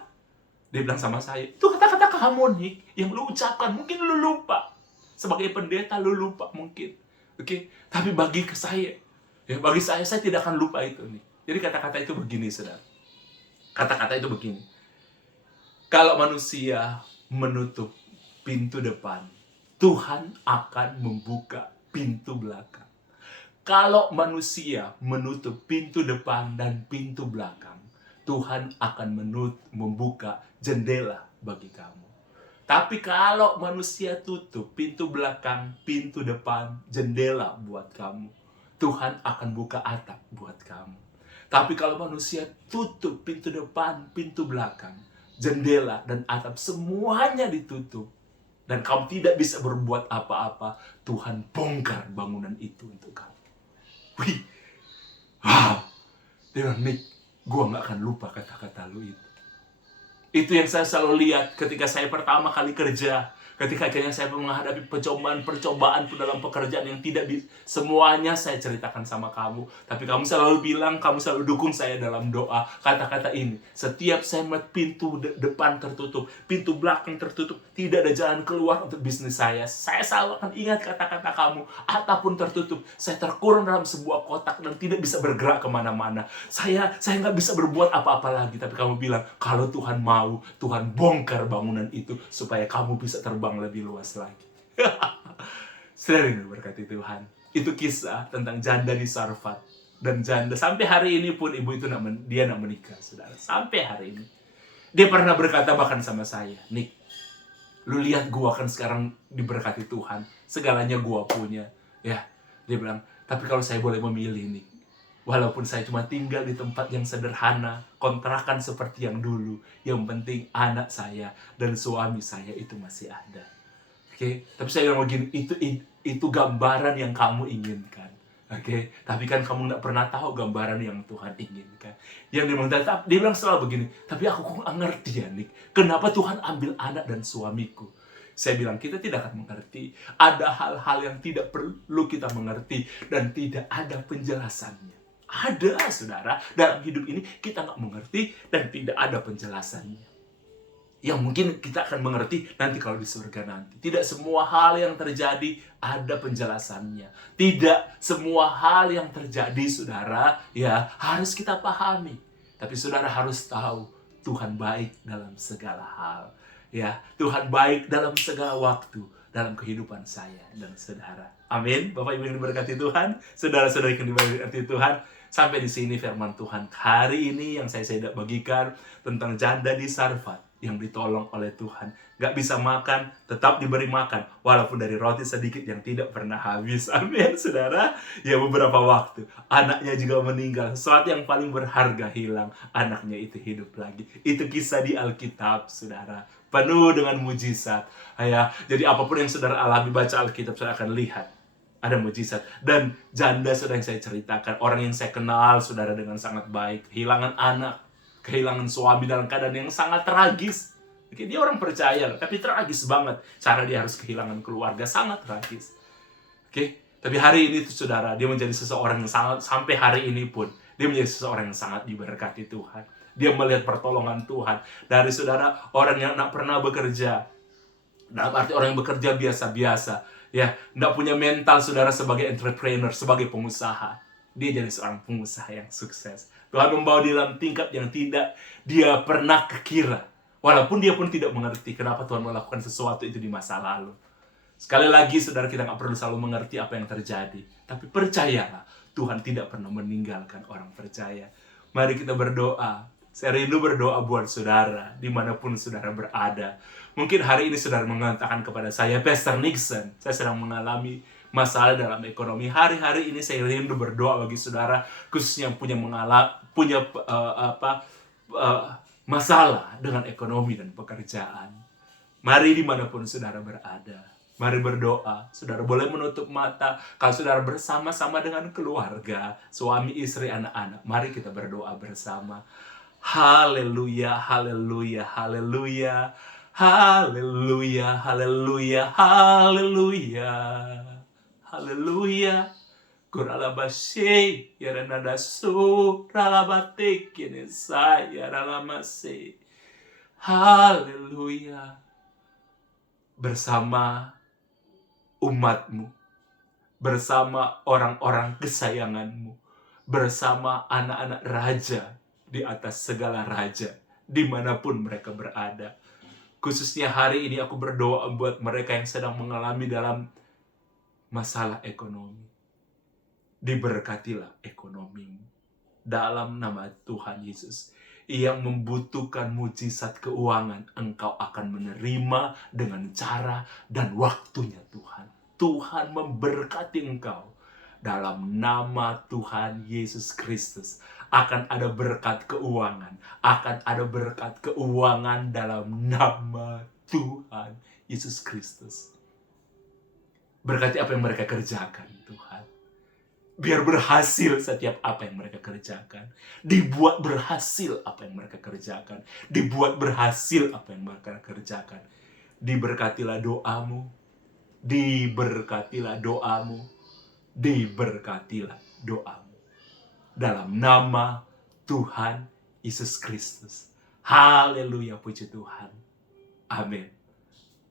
Dia bilang sama saya, itu kata-kata kamu, Nick, yang lu ucapkan, mungkin lu lupa. Sebagai pendeta lu lupa mungkin. Oke? Tapi bagi saya tidak akan lupa itu nih. Jadi kata-kata itu begini, saudara. Kata-kata itu begini. Kalau manusia menutup pintu depan, Tuhan akan membuka pintu belakang. Kalau manusia menutup pintu depan dan pintu belakang, Tuhan akan membuka jendela bagi kamu. Tapi kalau manusia tutup pintu belakang, pintu depan, jendela buat kamu, Tuhan akan buka atap buat kamu. Tapi kalau manusia tutup pintu depan, pintu belakang, jendela dan atap, semuanya ditutup, dan kamu tidak bisa berbuat apa-apa, Tuhan bongkar bangunan itu untuk kamu. Wih, wow. Dia bilang, Nick, gue gak akan lupa kata-kata lu itu. Itu yang saya selalu lihat ketika saya pertama kali kerja. Ketika akhirnya saya menghadapi percobaan pun dalam pekerjaan yang tidak semuanya saya ceritakan sama kamu. Tapi kamu selalu bilang, kamu selalu dukung saya dalam doa. Kata-kata ini, setiap saya melihat pintu depan tertutup, pintu belakang tertutup, tidak ada jalan keluar untuk bisnis saya selalu akan ingat kata-kata kamu. Ataupun tertutup, saya terkurung dalam sebuah kotak dan tidak bisa bergerak kemana-mana. Saya nggak bisa berbuat apa-apa lagi. Tapi kamu bilang, kalau Tuhan mau, Tuhan bongkar bangunan itu supaya kamu bisa terbang lebih luas lagi. Saudara yang diberkati Tuhan, itu kisah tentang janda di Sarfat. Dan janda sampai hari ini pun ibu itu dia nak menikah, saudara. Sampai hari ini dia pernah berkata bahkan sama saya, Nick, lu lihat gua kan sekarang diberkati Tuhan, segalanya gua punya. Ya, dia bilang, tapi kalau saya boleh memilih, Nick, walaupun saya cuma tinggal di tempat yang sederhana, kontrakan seperti yang dulu, yang penting anak saya dan suami saya itu masih ada. Oke, tapi saya bilang begini, itu gambaran yang kamu inginkan. Oke, tapi kan kamu nggak pernah tahu gambaran yang Tuhan inginkan. Yang dia bilang selalu begini, tapi aku kok nggak ngerti ya, Nick, kenapa Tuhan ambil anak dan suamiku? Saya bilang, kita tidak akan mengerti. Ada hal-hal yang tidak perlu kita mengerti dan tidak ada penjelasannya. Ada, saudara, dalam hidup ini kita nggak mengerti dan tidak ada penjelasannya. Yang mungkin kita akan mengerti nanti kalau di surga nanti. Tidak semua hal yang terjadi ada penjelasannya. Tidak semua hal yang terjadi, saudara, ya harus kita pahami. Tapi saudara harus tahu, Tuhan baik dalam segala hal. Ya, Tuhan baik dalam segala waktu dalam kehidupan saya dan saudara. Amin. Bapak Ibu yang diberkati Tuhan, saudara-saudari yang diberkati Tuhan. Sampai di sini firman Tuhan hari ini yang saya bagikan tentang janda di Sarfat yang ditolong oleh Tuhan. Gak bisa makan, tetap diberi makan. Walaupun dari roti sedikit yang tidak pernah habis. Amin, saudara. Ya, beberapa waktu. Anaknya juga meninggal. Sesuatu yang paling berharga hilang. Anaknya itu hidup lagi. Itu kisah di Alkitab, saudara. Penuh dengan mujizat. Ya, jadi apapun yang saudara alami, baca Alkitab, saudara akan lihat ada mujizat. Dan janda saudara yang saya ceritakan, orang yang saya kenal saudara dengan sangat baik, kehilangan anak, kehilangan suami dalam keadaan yang sangat tragis. Oke, dia orang percaya, tapi tragis banget cara dia harus kehilangan keluarga, sangat tragis. Oke, tapi hari ini tuh saudara, dia menjadi seseorang yang sangat, sampai hari ini pun dia menjadi seseorang yang sangat diberkati Tuhan. Dia melihat pertolongan Tuhan dari saudara, orang yang tak pernah bekerja, dalam arti orang yang bekerja biasa-biasa, ya, nggak punya mental saudara sebagai entrepreneur, sebagai pengusaha. Dia jadi seorang pengusaha yang sukses. Tuhan membawa dia dalam tingkat yang tidak dia pernah kekira. Walaupun dia pun tidak mengerti kenapa Tuhan melakukan sesuatu itu di masa lalu. Sekali lagi saudara, kita nggak perlu selalu mengerti apa yang terjadi. Tapi percayalah, Tuhan tidak pernah meninggalkan orang percaya. Mari kita berdoa. Saya rindu berdoa buat saudara, dimanapun saudara berada. Mungkin hari ini saudara mengatakan kepada saya, Pastor Nixon, saya sedang mengalami masalah dalam ekonomi. Hari-hari ini saya rindu berdoa bagi saudara, khususnya yang punya masalah dengan ekonomi dan pekerjaan. Mari dimanapun saudara berada, mari berdoa. Saudara boleh menutup mata. Kalau saudara bersama-sama dengan keluarga, suami, istri, anak-anak, mari kita berdoa bersama. Haleluya, haleluya, haleluya. Haleluya, haleluya, haleluya. Haleluya. Kuralabashe, yaranadasu, ralabate, kinesai, yaralamase. Haleluya. Bersama umatmu, bersama orang-orang kesayanganmu, bersama anak-anak raja di atas segala raja, dimanapun mereka berada. Khususnya hari ini aku berdoa buat mereka yang sedang mengalami dalam masalah ekonomi. Diberkatilah ekonomimu dalam nama Tuhan Yesus. yang membutuhkan mujizat keuangan, engkau akan menerima dengan cara dan waktunya Tuhan. Tuhan memberkati engkau. Dalam nama Tuhan Yesus Kristus akan ada berkat keuangan. Akan ada berkat keuangan dalam nama Tuhan Yesus Kristus. Berkati apa yang mereka kerjakan, Tuhan. Biar berhasil setiap apa yang mereka kerjakan. Dibuat berhasil apa yang mereka kerjakan. Dibuat berhasil apa yang mereka kerjakan. Diberkatilah doamu. Diberkatilah doamu. Diberkatilah doamu. Dalam nama Tuhan Yesus Kristus. Haleluya, puji Tuhan. Amin.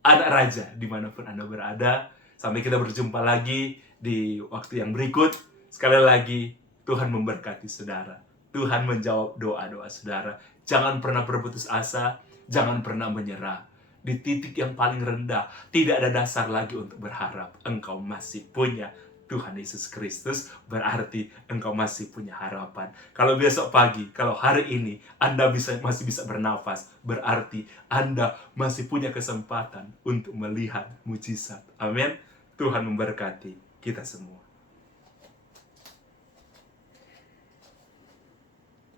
Anak Raja, dimanapun Anda berada, sampai kita berjumpa lagi di waktu yang berikut. Sekali lagi, Tuhan memberkati saudara. Tuhan menjawab doa-doa saudara. Jangan pernah berputus asa, jangan pernah menyerah. Di titik yang paling rendah, tidak ada dasar lagi untuk berharap. Engkau masih punya Tuhan Yesus Kristus, berarti engkau masih punya harapan. Kalau besok pagi, kalau hari ini Anda masih bisa bernafas, berarti Anda masih punya kesempatan untuk melihat mujizat. Amin. Tuhan memberkati kita semua.